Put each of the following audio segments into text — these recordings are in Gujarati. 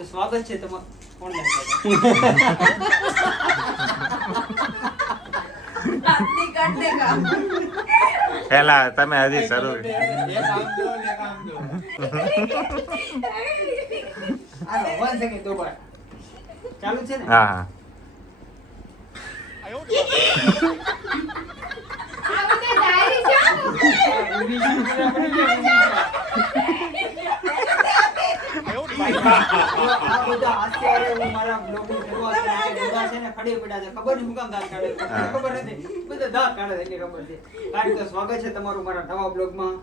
તો સ્વાગત છે તમારું. કોણ પેલા તમે હજી શરૂ ચાલુ છે ને? હા હા સ્વાગત છે તમારું મારા નવા બ્લોગમાં.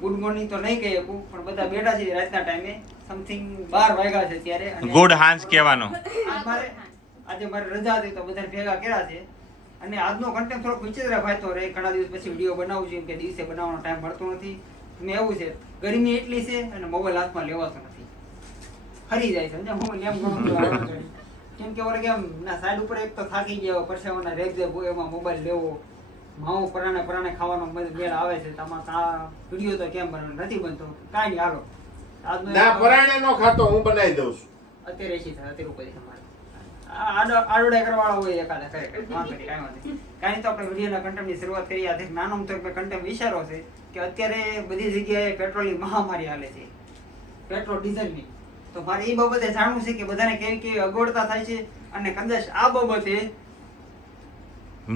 ગુડ મોર્નિંગ તો નહીં કહી શકું, પણ બધા બેઠા છે રાતના ટાઈમે. સમથિંગ 12 વાગ્યા છે ત્યારે. ગુડ હાંસ કહેવાનો. આજે મારે રજા હતી તો બધાને ભેગા કર્યા છે. અને આજનો કન્ટેન્ટ થોડોક વિચિત્ર ભાઈતો રહે. ઘણા દિવસ પછી વિડીયો બનાવું છું, કે દિવસે બનાવવાનો ટાઈમ મળતો નથી. મેં એવું છે, ગરમી એટલી છે અને મોબાઈલ હાથમાં લેવાતો નથી. ફરી જાય છે સમજ્યા? મોબાઈલ એમ ઘણો કેમ કે ઓલે કેમ ના સાઈડ ઉપર એક તો થાકી ગયો, પરસેવાના રેગઝેબ હોય, એમાં મોબાઈલ લેવો, માવો પરાણે ખાવાનો મેળ આવે છે. તમારે આ વિડીયો તો કેમ બનવાનો નથી બનતો. કાંઈ નહીં, હાલો આજનો ના પરાણે નો ખાતો હું બનાવી દઉં છું. અત્યારે એસી થાય, અત્યારે ઉપર તમારે આડોડા કરવાળો હોય એકાદા કરે વાંધો નહીં, કાંઈ વાંધો નહીં. કાંઈ તો આપણે વિડીયોના કન્ટેન્ટની શરૂઆત કરી. આ નાનો તો કન્ટેન્ટ વિચારો છે કે અત્યારે બધી જગ્યાએ પેટ્રોલની મહામારી હાલે છે, પેટ્રોલ ડીઝલની. તો મારે એ બાબતે જાણવું છે કે બધાને કેવી કેવી અગવડતા થાય છે, અને કદાચ આ બાબતે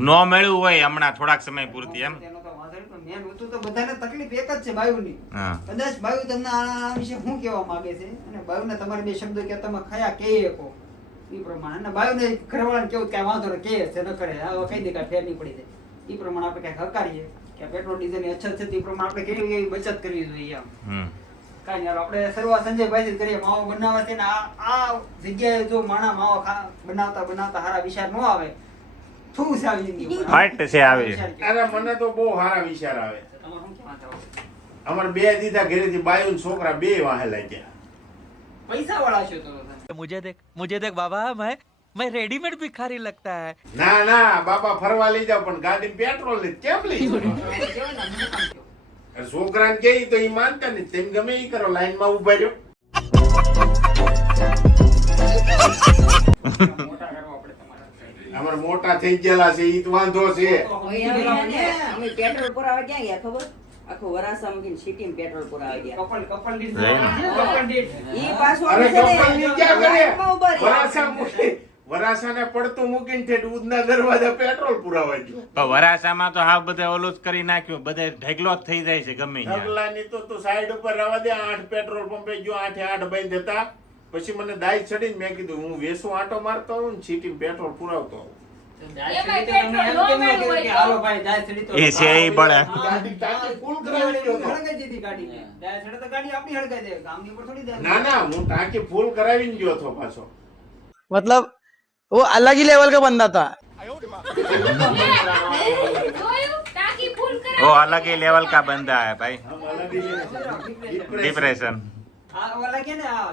નો મળ્યું હોય હમણાં થોડાક સમય પૂરતી એમ. તેનો તો વાંધો નહીં, પણ મેન વસ્તુ તો બધાને તકલીફ એક જ છે, બાયુની. હા કદાચ બાયુ તમને આ વિશે શું કહેવા માંગે છે, અને બાયુને તમારે બે શબ્દો કે તમે ખયા કહી શકો એ પ્રમાણે. અને બાયુને ઘરવાળાને કેવું કે વાંધો ને કહે છે ન કરે, હવે કહી દે કાંઈ ફેર નહીં પડી જાય. એ પ્રમાણે આપણે કંઈક હકારીએ કે પેટ્રોલ ડીઝલની અછત છે, તે પ્રમાણે આપણે કેવી એવી બચત કરવી જોઈએ એમ. કાંઈ નહીં, આપણે શરૂઆત સંજયભાઈથી કરીએ. માવો બનાવવા છે ને આ જગ્યાએ જો માણા માવો બનાવતા સારા વિચાર ન આવે, શું છે આવી જિંદગી ઉપર? ફાટ છે આવી. અરે મને તો બહુ સારા વિચાર આવે. તમારે શું કહેવા ચાહો? અમારે બે દીધા ઘરેથી બાયુ ને છોકરા બે વાહે લાગ્યા. પૈસા વાળા છો તો તમે. मुझे देख बाबा मैं रेडीमेड भिखारी लगता है. ના ના બાપા ફરવા લઈ જાવ, પણ ગાડી પેટ્રોલ ને કેમ લઈ જાવ? કહેવાય ને, અમને કામ કહેવાય. છોકરાને કહે તો એ માનતા નહીં. તેમ ગમે એ કરો, લાઈન માં ઉભા રહ્યો. મોટા કરવા આપણે તમારા. અમારે મોટા થઈ ગયેલા છે, ઈ તો વાંધો છે. અમે પેટ્રોલ પુરાવા ક્યાં ગયા ખબર? આખો વરાસા મૂકીને સિટીમાં પેટ્રોલ પુરાવા ગયા. કપલ દીઠ. ઈ પાછું અરે અમે છે ને કપલ ની ક્યાં કરે? લાઈનમાં ઊભા રહ્યા. વરાસા મૂકી વરાસાને પડતું મૂકીને ઠેઠ ઉધના દરવાજા પેટ્રોલ પુરાવા ગયો. પણ વરાસામાં તો હા બધે ઓલું જ કરી નાખ્યું, બધે ઢગલો જ થઈ જાય છે ગમે ત્યાં. ઢગલાની તો તું સાઈડ ઉપર રહેવા દે. 8 પેટ્રોલ પંપે ગયો, 8 બંધ હતા. પછી મને દાઈ ચડીને મેં કીધું હું વેસુ આંટો મારતો આવું ને સિટીમાં પેટ્રોલ પુરાવતો આવું. એ છે એ બળે. ગાડી ટાંકી ફૂલ કરાવી ગયો હતો. ના ના હું ટાંકી ફૂલ કરાવીને ગયો હતો પાછો. मतलब वो अलग ही लेवल का बंदा था. वो अलग ही लेवल का बंदा है भाई. ડિપ્રેશન.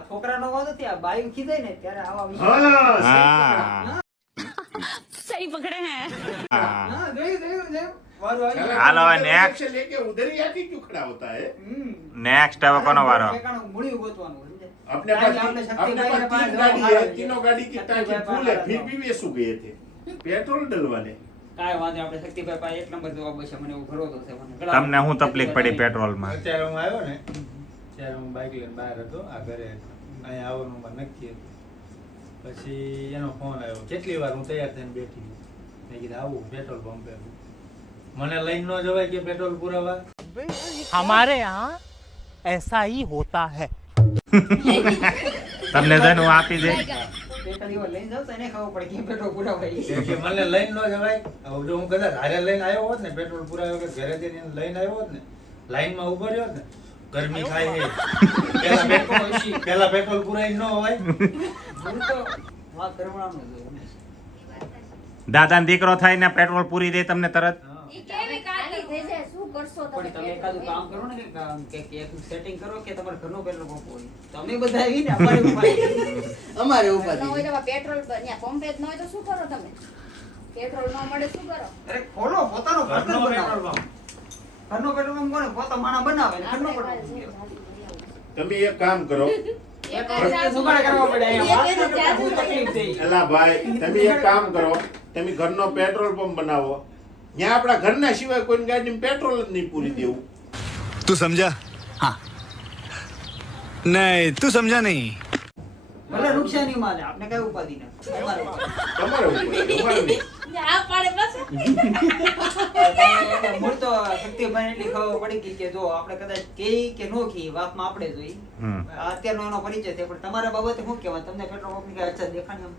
છોકરાનો વાંધો ત્યાં બાયુ ખીજાય ને ત્યારે આવા વિષય. હા सही पकड़े हैं. હા. હા, જોયું. વારું આવ્યું. હાલો હવે next. लेके उधर ही आके क्यों खड़ा होता है? નેક્સ્ટ હવે કોનો વારો? ઠેકાણું મૂળિયું ગોતવાનું, સમજે? अपने આપણે पास શક્તિભાઈને तीन પાસે गाड़ी જવાનું है, तीनों गाड़ी की टांकी फुल है, फिर भी वे सो गए थे पेट्रोल डलवाने. કાંઈ વાંધો નહીં, આપણે શક્તિભાઈ પાસે એક નંબર જવાબ હશે. મને એવું ભરોસો છે. મને તમને શું તકલીફ પડી પેટ્રોલમાં? અત્યારે હું આવ્યો ને ત્યારે હું બાઇક લઈને બહાર હતો, આ ઘરે અહીંયા આવવાનું મારે નક્કી હતું. પછી એનો ફોન આવ્યો, કેટલી વાર હું તૈયાર થઈને બેઠી. મેં કીધું આવું પેટ્રોલ પંપે. મને લઈને ન જવાય કે પેટ્રોલ પુરાવા? हमारे यहाँ ऐसा ही होता है. તમને જઈને હું આપી દે. પેટ્રોલ એવો લઈને જાવ તો એને ખબર પડે કે પેટ્રોલ પુરાવાય. કે મને લઈને ન જવાય. હવે જો હું કદાચ હારે લઈને આવ્યો હોત ને, પેટ્રોલ પુરાવ્યો કે ઘરે જઈને એને લઈને આવ્યો હોત ને, લાઈનમાં ઉભો રહ્યો હોત ને, ગરમી ખાય છે. પેલા પેટ્રોલ પુરાઈ ન હોય. હું તો વાત કરવાનો જ હોય. દાદાનો દીકરો થાય ને પેટ્રોલ પૂરી દે તમને તરત. પણ તમે એકાદું કામ કરો ને કે એક સેટિંગ કરો કે તમારા ઘરનો પેટ્રોલ પંપ હોય. તમે બધા આવી ને અમારે ઉપાય. અમારે ઉભા ન હોય તો પેટ્રોલ ત્યાં પંપે જ ન હોય તો શું કરો તમે? પેટ્રોલ ન મળે શું કરો? અરે ખોલો પોતાનો ઘરનો personal પેટ્રોલ બનાવો. પંપ ઘરનો પેટ્રોલ પંપ કોને પોતા માણા બનાવે ને ઘરનો આપણે પેટ્રોલ પાસે પંપ. જાદુ કરી આવું. તમે એક કામ કરો એક જ જાદુ સુગાડ કરવા પડે અહીંયા. એક જ વાતનો જાદુ બહુ તકલીફ થઈ. એલા ભાઈ તમે એક કામ કરો, તમે ઘરનો પેટ્રોલ પંપ બનાવો. ત્યાં આપણા ઘરના સિવાય કોઈ ગાડીમાં પેટ્રોલ જ નહીં પૂરી દેવું. तू समझा? हाँ नहीं तू समझा नहीं. ભલે નુકસાની માં છે, આપણે કઈ ઉપાધિ નથી. અમારે તમારે ઉપર, તમારે નહીં. આ પાડે પાછું. મૂળ તો શક્તિભાઈને એટલી ખબર પડી ગઈ કે જો આપણે કદાચ કહી કે નો કહી વાતમાં આપણે જોઈ. અત્યારનો એનો પરિચય છે, પણ તમારા બાબતે શું કહેવાય? તમને પેટ્રોલ પંપની કઈ અછત દેખાણી એમ?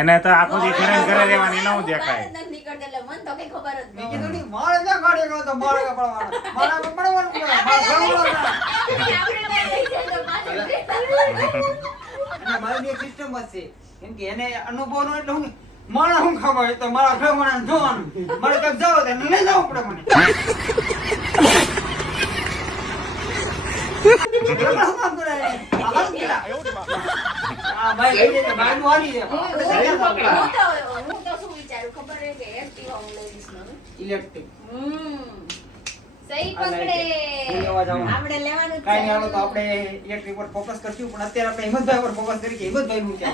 એને તો આખો દી ઘરે ને ઘરે રહેવાની ન દેખાય. બહાર જ નથી નીકળતા એટલે મને તો કઈ ખબર જ મેં ન કીધું નહીં, મારે ક્યાં ગાડી ગયો તો મારે ક્યાં પડવાનું? મારે ક્યાં પડવાનું? મારે ઘરવાળો ના. હોય. આપણે કઈ લઈ જાય તો પાછું અને મારી એક સિસ્ટમ જ છે, કેમ કે એને અનુભવ નો એટલે હું મારે શું ખબર હોય તો મારા ઘરવાળાને જોવાનું. મારે ક્યાંક જાવ તો એને લઈ જવું પડે મને. એટલે શું કામ કરે એને? આ હારું કેલા. આ ભાઈ લઈ જાય તો ભાઈનું હાલી જાય. આપણે તો ક્યાં જવું? હું તો શું વિચારું ખબર છે કે એક્ટિવા હું લઈ લઈશ નવું. ઇલેક્ટ્રિક. સહી આ લાઈટ પકડે. હું લેવા જાઉં. આપણે લેવાનું જ કાંઈ નહીં, હાલો તો છે. આપણે ઇલેક્ટ્રિક પર ફોકસ કરશું, પણ અત્યારે આપણે હિંમતભાઈ પર ફોકસ કરી કે હિંમતભાઈનું છે.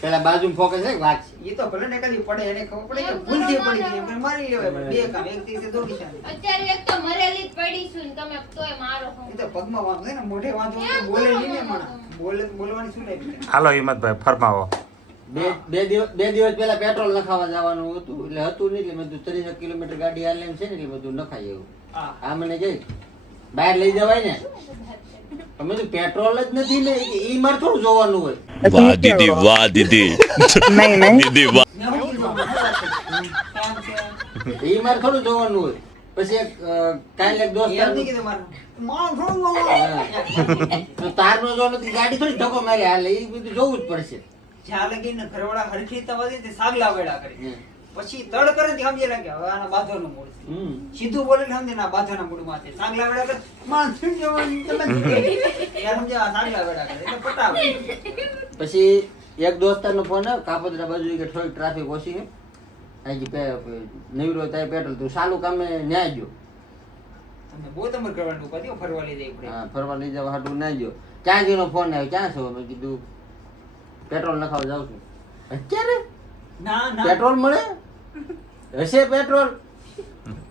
પેલા બાજુ ફોકસ છે વાત છે. એ તો ભલે ને કદી પડે એને ખબર પડે કે ભૂલથી પડી ગઈ એમ મારી લેવાય, પણ બે કામ એક દિવસે દોડી જાય. અત્યારે એક તો મરેલી જ પડી છું ને તમે તોય મારો એ તો પગમાં વાંધો છે ને, મોઢે વાંધો હોય તો બોલે નહીં ને માણસ. બોલે તો બોલવાની શું લાગી? હાલો હિંમતભાઈ ફરમાવો. બે દિવસ પહેલા પેટ્રોલ નખાવા જવાનું હતું, એટલે હતું નહીં, એટલે મેં કીધું 30 કિલોમીટર ગાડી હાલે એમ છે ને, એટલે બધું નખાય એવું. હા. આ મને કહે બહાર લઈ જવાય ને, તમે તો પેટ્રોલ જ નથી ને, ઈ મારે થોડું જોવાનું હોય. वाह दीदी वाह दीदी दीदी वाह. મેં શું કીધું? મને વાત છે. કામ છે. ઈ મારે થોડું જોવાનું હોય. પછી એક કાલે એક દોસ્ત એમ નહીં કીધું મારે. માણસ થોડું જોવાનું. તારનો જોવાનું તો ગાડી થોડી ધક્કો મારી હાલે, ઈ બધું જોવું જ પડશે. જ્યાં લગીને ઘરવાળા હરખી તવા દે ને તે સાગલા વેડા કરે. પછી તડ કરે ને સમજે લાગે હવે આના બાંધવાનું મૂળ છે. સીધું બોલે ને સમજે ના બાંધવાના મૂળમાં છે. સાગલા વેડા કરે માણસ શું કહેવાનું? તમે શું કહેવાય? યાર સમજે આ સાગલા વેડા કરે એટલે પટાવે. પછી એક દોસ્તારનો ફોન આવ્યો, કાપોદ્રા બાજુ કે થોડીક ટ્રાફિક ઓછી છે, અહીંથી નવરો થાય પેટ્રોલ તો ચાલુ કામે ન્યા ગયો. તમે બહુ તમારે કરવાનું ઉપાધિ ફરવા લઈ જાય પડે. હા, ફરવા લઈ જવા હાટું ના ગયો. ક્યાં ગયો ફોન આવ્યો, ક્યાં છો? મેં કીધું પેટ્રોલ નખાવા જાઉં છું. અત્યારે ના ના પેટ્રોલ મળે હશે? પેટ્રોલ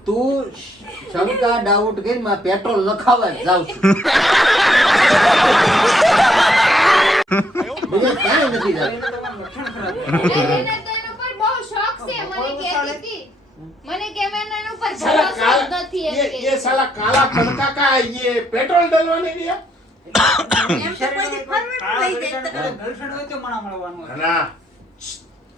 તું શંકા ડાઉટ કરી માં પેટ્રોલ નખાવા જ જાઉં છું. બીજું કાંઈ નથી જાતું. એને તમારું લક્ષણ ખરાબ છે. એને તો એના પર બહુ શોખ છે મને કહેતી હતી મને કે મેં એના ઉપર સાલા ભરોસો જ કાલા- નથી એમ કે ये साला काला तड़का का ये पेट्रोल डलवाने दिया. ગર્લફ્રેન્ડ હોય તો માણા મળવાનું હોય. ના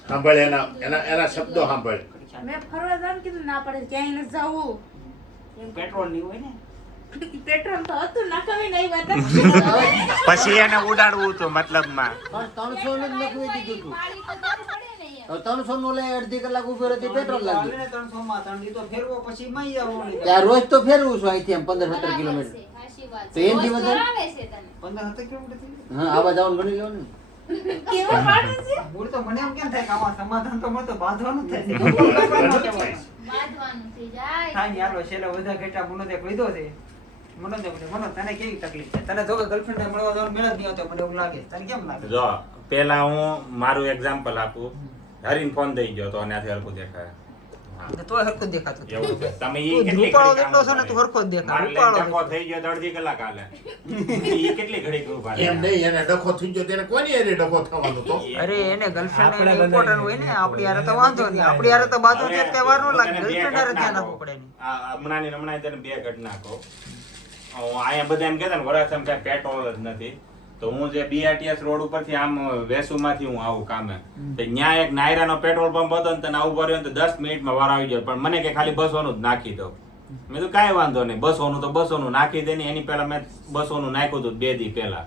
સાંભળ, એના શબ્દો સાંભળ. મેં ફરવા જવાનું કીધું ના પડે ક્યાંય નથી જવું. પેટ્રોલ નહીં હોય ને. પેટ્રોલ તો હતું નાખાવી નહીં વાત. પછી એને ઉડાડવું હતું મતલબમાં. પણ 300 નું જ નખવી દીધું તું. પાણી તો દેવું પડે ને એમ. હવે 300 નું લઈ અડધી કલાક ઉભી રહેતી પેટ્રોલ લાગી. હાલે ને 300 માં 3 દી તો ફેરવો પછી મઈ જવાનું. ત્યાં રોજ તો ફેરવું છું અહીંથી એમ 15-17 કિલોમીટર. બરાબર છે, સાચી વાત તો છે. એનથી રોજ વધારે? કરાવે છે તને 15-17 કિલોમીટર થઈ જાય. હા, આવા જવાનું ગણી લો ને. કેવું પાડે છે? મૂળ તો મને એમ કેમ થાય કે આમાં સમાધાન તો મળે તો બાંધવાનું જ થાય છે. બાંધવાનું બાંધવાનું થઈ જાય થાય ને હાલો છેલ્લે બધા ઘેટા મનોજે કીધો છે. મનોજે બોલે, મનોજ તને કેવી તકલીફ છે? તને તો ગર્લફ્રેન્ડ મળવા જવાનું મેળ જ નહીં આવતો, મને એવું લાગે. તને કેમ લાગે? જો પેલા હું મારું એક્ઝામ્પલ આપું. હરીને ફોન દઈ ગયો તો ત્યાંથી હરખું દેખાય. તોય હરખું જ દેખાતું હતું. એવું છે. તમે ઈ તું કેટલી રૂપાળો ઘડી જેટલો કામ છે ને તું કરે? હરખો જ દેખાય. મારે રૂપાળો લઈને ડખો થઈ ગયો તો અડધી કલાક હાલે. ઈ કેટલી ઘડી ઉભા રહે? એમ નહીં, એને ડખો થઈ ગયો તેને કોની હારે ડખો થવાનો તો? અરે એને ગર્લફ્રેન્ડ આપણે બધાને ઇમ્પોર્ટન્ટ હોય ને, આપણી હારે તો વાંધો નહીં. આપણી હારે તો બાજુ છે તે વાર ન લાગે. તને બે ગર્લફ્રેન્ડ હારે ઘટના ધ્યાન આપવું કહું. પડે નહીં. હમણાં ને હમણાં તને બે ઘટના કહું. અહીંયા બધા એમ કહેતા ને વરાછામાં કાંઈ પેટ્રોલ જ નથી, તો હું જે BRTS રોડ ઉપરથી આમ વેસુમાંથી હું આવું કામે, તો ત્યાં એક નાયરાનો પેટ્રોલ પંપ હતો ને તને આવું રહ્યો તો 10 મિનિટમાં વાર આવી ગયો, પણ મને કે ખાલી 200 નું જ નાખી દો. મેં તો કાંઈ વાંધો નહીં, 200 નું તો 200 નું નાખી દે ને. એની પહેલા મેં 200 નું નાખ્યું હતું 2 દી પહેલા.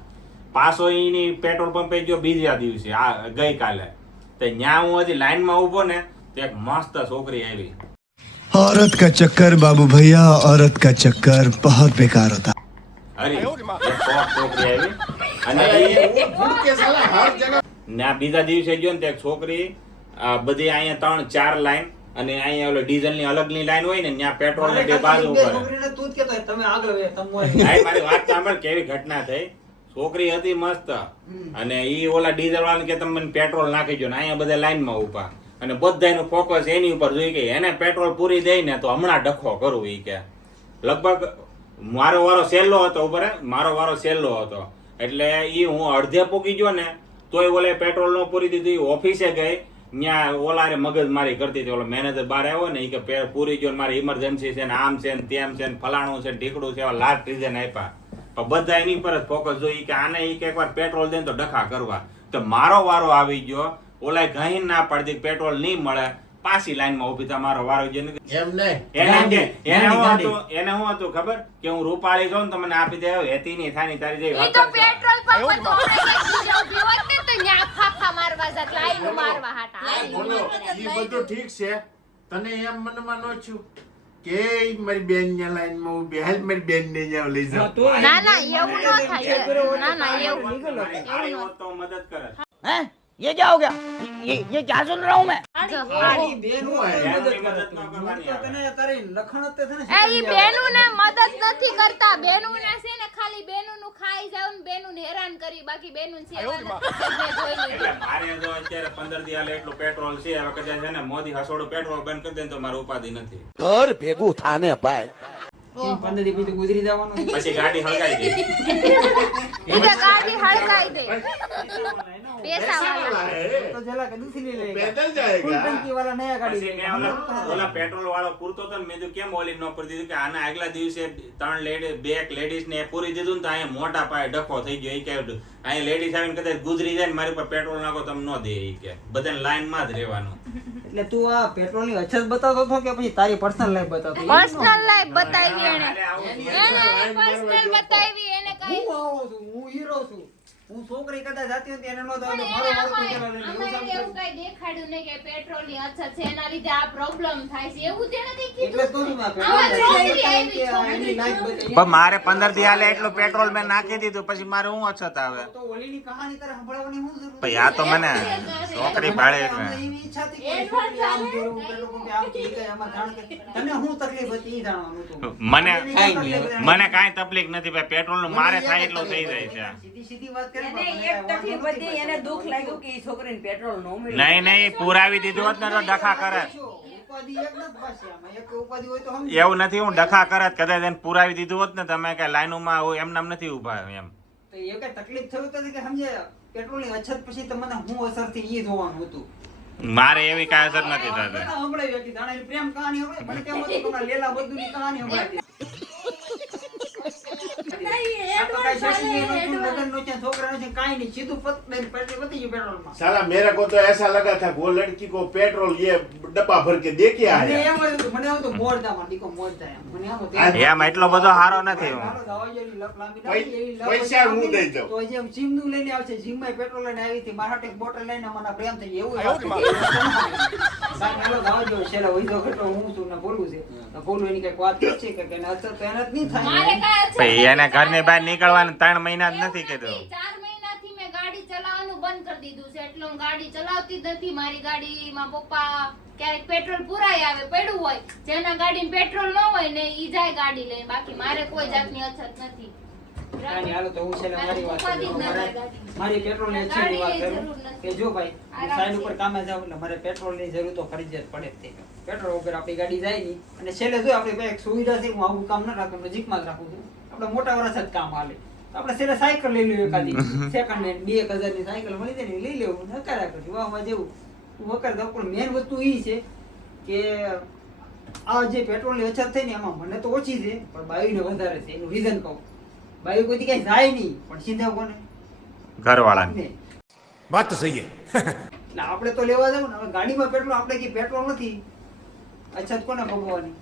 પાછો એની પેટ્રોલ પંપે ગયો બીજા દિવસે, આ ગઈકાલે. તો ત્યાં હું હજી લાઈનમાં ઊભો ને તો એક મસ્ત છોકરી આવી. औरत का चक्कर बाबू भैया, औरत का चक्कर बहुत बेकार होता. અરે એક છોકરી આવી અને ભૂલ કે સાલા હર જગહ ના બીજા દિવસે ગયો ને તો એક છોકરી આ બધી અહીંયા 3-4 લાઈન અને અહીંયા ઓલો ડીઝલની અલગની લાઈન હોય ને ત્યાં પેટ્રોલ ને બે બાજુ ઉપર તું જ કહેતો તમે આગળ વે તમે ભાઈ મારી વાત સાંભળ કેવી ઘટના થઈ. છોકરી હતી મસ્ત અને ઈ ઓલા ડીઝલ વાળાને કે તમે મને પેટ્રોલ નાખી દો ને અહીંયા બધા લાઈનમાં ઊભા અને બધાયનું ફોકસ એની ઉપર જોઈ કે એને પેટ્રોલ પૂરી દઈ ને તો હમણાં ડખો કરું ઈ કે લગભગ મારો વારો સહેલો હતો ઉપર મારો વારો સહેલો હતો એટલે ઈ હું અડધે પૂકી ગયો ને તોય ઓલે પેટ્રોલ નો પૂરી દીધી. ઓફિસે ગઈ ત્યાં ઓલારે મગજ મારી કરતી હતી. ઓલો મેનેજર બહાર આવ્યો ને ઈ કે પૂરી ગયો મારી ઇમરજન્સી છે ને આમ છે ને તેમ છે ને ફલાણું છે ને ઢીકડું છે એવા લાસ્ટ રીઝન આપ્યા. પણ બધા એની પર જ ફોકસ જોઈ કે આને ઈ કે એકવાર પેટ્રોલ દે તો ડખા કરવા. તો મારો વારો આવી ગયો ઓલા ઘાઈ ના પાડતી પેટ્રોલ નહીં મળે પાછી લાઈનમાં ઉભી થા મારો વારો જે એમ નહીં એને હું હતું ખબર કે હું રૂપાળી છું ને તો મને આપી દે હેતી ની થાની તારી જેવી ઈ તો પેટ્રોલ પંપ તો બીજા ઉભી હોત ને તો ન્યા ફાફા મારવા જાત લાઈન મારવા હાટા બોલો ઈ બધું ઠીક છે તને એમ મનમાં ન છું કે ઈ મારી બેન ની લાઈન માં ઊભી હાલ મારી બેન ને જાવ લઈ જાવ. ના ના એવું ન થાય ના ના એવું તારી હોત તો મદદ કરે. हैं ये क्या हो गया ये क्या सुन रहा हूँ मैं આની બેન મદદ ન કરવાની તો આવે. તને તારી લખણ જ તે છે ને એ ઈ બેનું ને મદદ નથી કરતા બેનું ને છે ને ખાલી બેનું નું ખાઈ જાવ ને બેનું ને હેરાન કરી બાકી બેનું સેવા નથી જોઈ એટલે લીધું મારે જો અત્યારે 15 દી હાલે એટલું પેટ્રોલ છે હવે કદાચ છે ને મોદી હસોડું પેટ્રોલ બંધ કરી દે તો મારું ઉપાધિ નથી. घर भेगू थाने पाए 15 દી પછી ગુજરી જવાનું છે. પછી ગાડી હળગાઈ દે. ઈ તો ગાડી હળગાઈ દે પૈસા વાળા તો જલા કે દૂસરી લઈ લે પેદલ ફૂલ જાયેગા. ટંકી વાળા નયા ગાડી પછી મેં ઓલા પેટ્રોલ વાળો પૂરતો હતો ને મેં કીધું કેમ ઓલી ન પૂરી દીધું કે આના આગલા દિવસે 3 લેડીઝ ને પૂરી દીધું ને તો અહીંયા મોટા પાયે ડખો થઈ ગયો. ઈ કે અહીંયા લેડીઝ આવીને કદાચ ગુજરી જાય ને મારી પર પેટ્રોલ નાખો તમે ન દે. ઈ કે બધાને લાઈન માં જ રહેવાનું. એટલે તું આ પેટ્રોલ ની અછત બતાવતો હતો કે પછી તારી પર્સનલ લાઈફ બતાવતો પર્સનલ લાઈફ બતાવી એને હાલે આવું છે. એને પર્સનલ બતાવી એને કઈ હું આવો છું હું હીરો છું હું છોકરી કદાચ જાતી હતી એને નો તો પણ મારો એને મારો કોઈ અમારે કહેવા લઈને એવું એવું કઈ દેખાડ્યું નહીં કે પેટ્રોલ ની અછત છે એના લીધે આ પ્રોબ્લેમ થાય છે એવું તેણે કઈ એટલે કીધું જ કહું છું આમાં છોકરી કે આવી, એની લાઈફ બતાવી પણ મારે 15 દી હાલે એટલું પેટ્રોલ મેં નાખી દીધું પછી મારે શું અછત આવે. તો ઓલીની કહાની તારે સંભળાવવાની શું જરૂર ભાઈ આ તો મને છોકરી પાડે એટલે એવી ઈચ્છા હતી કે છોકરી આમ કરું, પેલું કરું, આમ કે ઈ કઈ આમાં જાણ કે તને શું તકલીફ હતી ઈ જાણવાનું હતું. મને કાંઈ તકલીફ નથી ભાઈ પેટ્રોલ નું મારે થાય એટલું થઈ જાય છે. સીધી સીધી વાત કરે એને એક તકલીફ બધી એને દુઃખ લાગ્યું કે ઈ છોકરીને પેટ્રોલ ન મળ્યું. નહીં પુરાવી દીધું હોત ને તો ડખા કરે. ઉપાધિ એક નથી પાછી આમાં. એક ઉપાધિ હોય તો સમજ. એવું નથી હું ડખા કરત કદાચ એને પુરાવી દીધું હોત ને તમે કે લાઈનોમાં એમ નામ નથી ઉભા એમ. તો એ કઈ તકલીફ થયું તો કે સમજે પેટ્રોલની અછત પછી તમને શું અસર થઈ ઈ જોવાનું હતું. મારે એવી કાંઈ અસર નથી થતી. બધા સંભળાવી હતી. જાણે પ્રેમ કહાની સંભળાવી. મને કેમ હતું કે હમણાં લેલા બધુની કહાની સંભળાવી. આ તો કાંઈ શેઠી નું લગ્નનું છે, છોકરાનું છે, કાંઈ નહીં. સીધું પતી ગયું પેટ્રોલમાં. साला मेरे को तो ऐसा लगा था वो लड़की को पेट्रोल ये डब्बा भर के दे के મને आया. એમ જ હતું, મને એમ હતું મોરદામાં દીકો મોરદા એમ. મને એમ હતું. એમ એટલો બધો સારો નથી હું. મારો દવાઈઓની લપ લાંબી ના થઈ, એવી લપ પૈસા હું લાંબી. દઈ દઉં. તો જેમ જીમનું લઈને આવશે, જીમમાં પેટ્રોલ લઈને આવી હતી, મારા હાટે એક બોટલ લઈને મને પ્રેમ થઈ ગયો. એવું બાકી હાલો દવાઈઓ છેલ્લે વૈધો ઘટો હું છું ને બોલું છે. તો બોલું એની કઈક વાત કરશે કે એને અસર તો એને જ નહીં મારે થાય. કઈ ભાઈ એને ઘરની બહાર નીકળવાનું 3 મહિના જ નથી કીધું. 4 મહિનાથી મેં ગાડી ચલાવવાનું બંધ કરી દીધું છે એટલે હું ગાડી ચલાવતી જ નથી. મારી ગાડીમાં પપ્પા ક્યારેક પેટ્રોલ પુરાય આવે પડ્યું હોય, જેના ગાડીમાં પેટ્રોલ ન હોય ને ઈ જાય ગાડી લઈને. બાકી મારે કોઈ જાતની અછત નથી. કાંઈ નહીં, હાલો તો હું છેલ્લે મારી વાત ઉપાધિ જ કરું. ના મારે- થાય. મારી પેટ્રોલની અછતની વાત ગાડીની કરું જરૂર નથી. કે જો ભાઈ હું સાઈડ ઉપર કામે જાઉં એટલે મારે પેટ્રોલની જરૂર તો ફરજિયાત પડે જ તે. પેટ્રોલ વગર આપણી ગાડી જાય નહીં. અને છેલ્લે જો આપણી પાસે એક સુવિધા છે, હું આવું કામ ન રાખું, નજીકમાં જ રાખું છું. આપણે મોટા વર્ષ જ કામ હાલે. તો આપણે છેલ્લે સાયકલ લઈ લેવું એકાદી સેકન્ડ હેન્ડ 2000 ની સાયકલ મળી જાય ને એ લઈ લેવું. નકારા કરશું વાહમાં જેવું વગર તો. પણ મેન વસ્તુ એ છે કે આ જે પેટ્રોલની અછત થઈ ને એમાં મને તો ઓછી છે પણ બાયુને વધારે છે. એનું રીઝન કહું, બાયુ કોઈ કઈ જાય નહીં પણ સીધા કોને ઘરવાળાને. ને. बात तो सही है એટલે આપણે તો લેવા જાવ ને. હવે ગાડીમાં પેટ્રોલ આપણે કે પેટ્રોલ નથી, અછત કોને ભોગવવાની?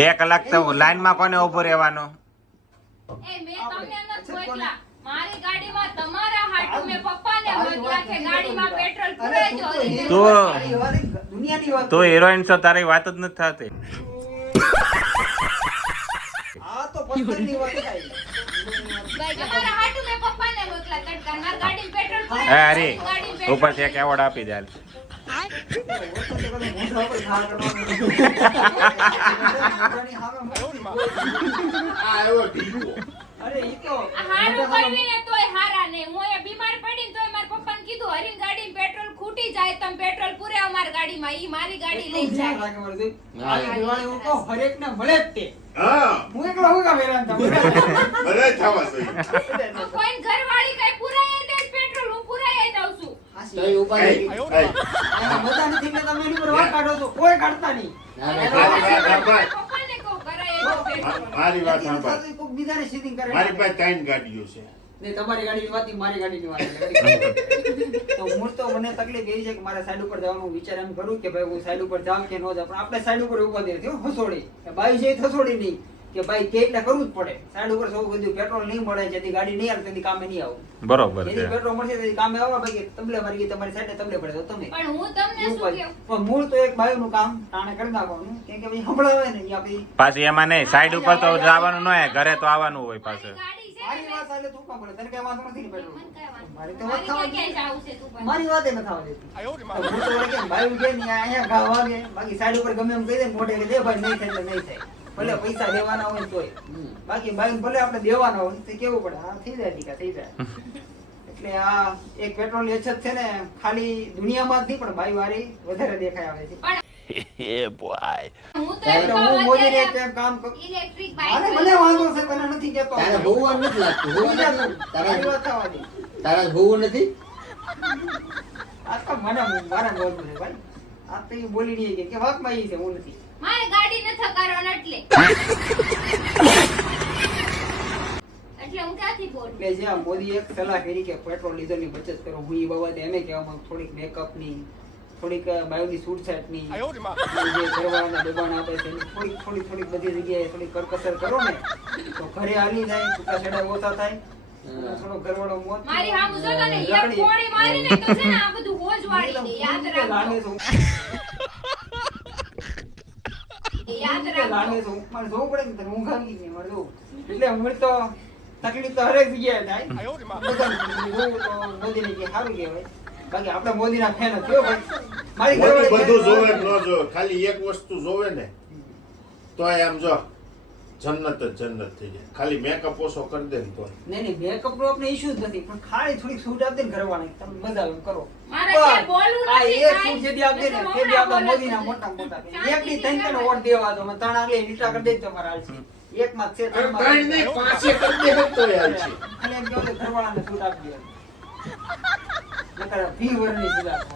2 કલાક તો લાઈનમાં કોને ઉભો રહેવાનું? એ મેં તમને નથી મોકલા. મારી ગાડીમાં તમારા હાટુ મેં પપ્પાને મોકલા કે ગાડીમાં પેટ્રોલ પુરાઈ જો. દુનિયાની વાત તો હિરોઈન છો તારી વાત જ નથી થતી. આ તો પર્સનલની વાત થાય. તમારા હાટુ મેં પપ્પાને મોકલા. મારી ગાડીમાં પેટ્રોલ હે પુરાઈ હરી ગાડીમાં પેટ્રોલ ઉપરથી એક એવોર્ડ આપી દે. ઓછો તો કદાચ મોઢા ઉપર ઘા કરવાનો. મોઢાની સામે મૂકી કોઈ. આ આવ્યો ઢીકો. અરે ઈ તો આ હારું કરવી ને તોય હારા નહીં. હું અહીંયા બીમાર પડી ને તોય મારા પપ્પાને કીધું હરીન ગાડીમાં પેટ્રોલ ખૂટી જાય તમે પેટ્રોલ પુરાવો મારી ગાડીમાં. ઈ મારી ગાડી લઈ ધ્યાન જાય. રાખે મારે જોઈ. આવી દિવાળી હું કહું હરેકને મળે જ તે. હા હું એકલો હું કામ હેરાન થાઉં? બધા થવા જોઈએ. કોઈ ઘરવાળી કઈ પુરાય દે પેટ્રોલ હું પુરાય જાઉં છું. તો એ ઉપાધિ એય, એય. આ મજા નથી એટલે તમે એની પર વાત કાઢો છો. કોઈ કાઢતા નહીં. ના, ના, મારી વાત સાંભળ. પપ્પાને કહું કરાય દો પેટ્રોલ. મારી વાત નથી સાંભળ. થતું, કોક બીજાને સીધી કરે. મારી પાસે 3 ગાડીઓ છે. નહીં, તમારી ગાડીની વાત નહીં, મારી ગાડીની વાત. તો મૂળ તો મને તકલીફ એવી છે કે મારે સાઈડ ઉપર જવાનું વિચાર એમ કરું કે ભાઈ હું સાઈડ ઉપર જાઉં કે ન જાઉં, પણ આપણે સાઈડ ઉપર ઉભા દે થયો હસોડી બાઈ છે થસોડી નહીં કે ભાઈ કે એટલે કરવું જ પડે. સાઈડ ઉપર સૌ બધું પેટ્રોલ નહીં મળે, જેથી ગાડી નહીં આવે તેથી કામે નહીં આવું. બરોબર જેથી છે. પેટ્રોલ મળશે તેથી કામે આવવા. બાકી તબલે મારી ગઈ તમારી સાઈડે તબલે પડે તો તમે પણ હું તમને એવું શું કહું. કહું? પણ મૂળ તો એક બાયુનું કામ ટાણે કરી નાખવાનું કેમ કે ભાઈ સંભળાવે ને ઈ આપણી પાછું એમાં નહીં, સાઈડ ઉપર તો જવાનું ન હોય, ઘરે તો આવવાનું હોય પાછું. ગાડી છે મારી ને વાત ચાલે તું કામ પડે તને કઈ વાંધો નથી ને પેટ્રોલ. મને કઈ વાંધો મારી નહીં. તો વાત મારી થવા ક્યાં જાવું છે તું પણ? મારી વાત ન થવા દેતી. હું તો વળી કેમ બાયું કે નહીં અહીંયા ઘા વાગે, બાકી સાઈડ ઉપર ગમે એમ કહી દે ને મોઢે કે દે ભાઈ નહીં થાય એટલે નહીં થાય. ભલે પૈસા દેવાના હોય તોય. બાકી બાયું ભલે આપણે દેવાના હોય તો કેવું પડે હા થઈ જાય ટીકા થઈ જાય. એટલે આ એક પેટ્રોલની અછત છે ને ખાલી દુનિયામાં જ નહીં પણ બાઈ વાળી વધારે દેખાય આવે છે. હું તો એમ એટલે કહું હું મોદીને અત્યારે એક કામ કરું. ઇલેક્ટ્રિક આને બાઇક મને વાંધો છે તને નથી કહેતો. તારે હોવું નથી લાગતું, હોવું નથી લાગતું. તારી વાત થવા દે. તારા હોવું નથી. આ તો મને મારા બોલવું છે ભાઈ. આ તો ઈ બોલી નહીં કે વાકમાં ઈ છે હું નથી. મારે ગાડી ન થકારવાનો એટલે હું ક્યાંથી બોલું? એટલે જે આ મોદીએ એક સલાહ કરી કે પેટ્રોલ ડીઝલની બચત કરો, હું ઈ બાબતે એમે કહેવા માંગુ થોડીક મેકઅપની, થોડીક બાયોની છૂટછાટની, જે ઘરવાળાના દબાણ આપે છે એની થોડીક બધી જગ્યાએ થોડી કરકસર કરો ને તો ઘરે હાલી જાય, છૂટાછેડા ઓછા થાય અને થોડો ઘરવાળો મોત મારી હામું જો તને એક કોણી મારીને તો છે ને આ બધું હોજવાળી દે. યાદ રાખજો. યાદ રાખજો. મારે જોવું પડે ને તને ઊંઘ આવી ગઈ મારે જોવું. એટલે હું તો તકલીફ તો હરેક જગ્યાએ થાય. બધાને જોવું તો મોદીને કે સારું કહેવાય. બાકી આપણે મોદીના ફેન જ છો ભાઈ. મારી મોદી ઘરવાળી બધું જોવે ફેન કે ન જોવે, ખાલી એક વસ્તુ જોવે ને તોય આમ જો જન્નત જ જન્નત થઈ જાય. ખાલી મેકઅપ ઓછો કરી દે ને તો નહીં મેકઅપ નો આપણે ઇશ્યુ જ નથી, પણ ખાલી થોડીક સૂટ આપે ને ઘરવાળી તમે મજા આવે એમ કરો. મારે ક્યાંય બોલવું આ નથી, એક કાંઈ. સૂટ જેથી આપે ને એટલે તે બી આપણા હમણાં મોદીના બોલે મોટા મોટા છે. છે. એકની ત્રણ વોટ દેવા દો, મને ત્રણ આગળ લીટા કરી દેજો તમારા હાલશે. એકમાં જ છે ત્રણમાં ત્રણ નહીં, 5 કરી દે તો યાર છે. ખાલી એમ કહો કે ઘરવાળાને સૂટ આપી દો. નકર ફી વરની સૂટ આપો.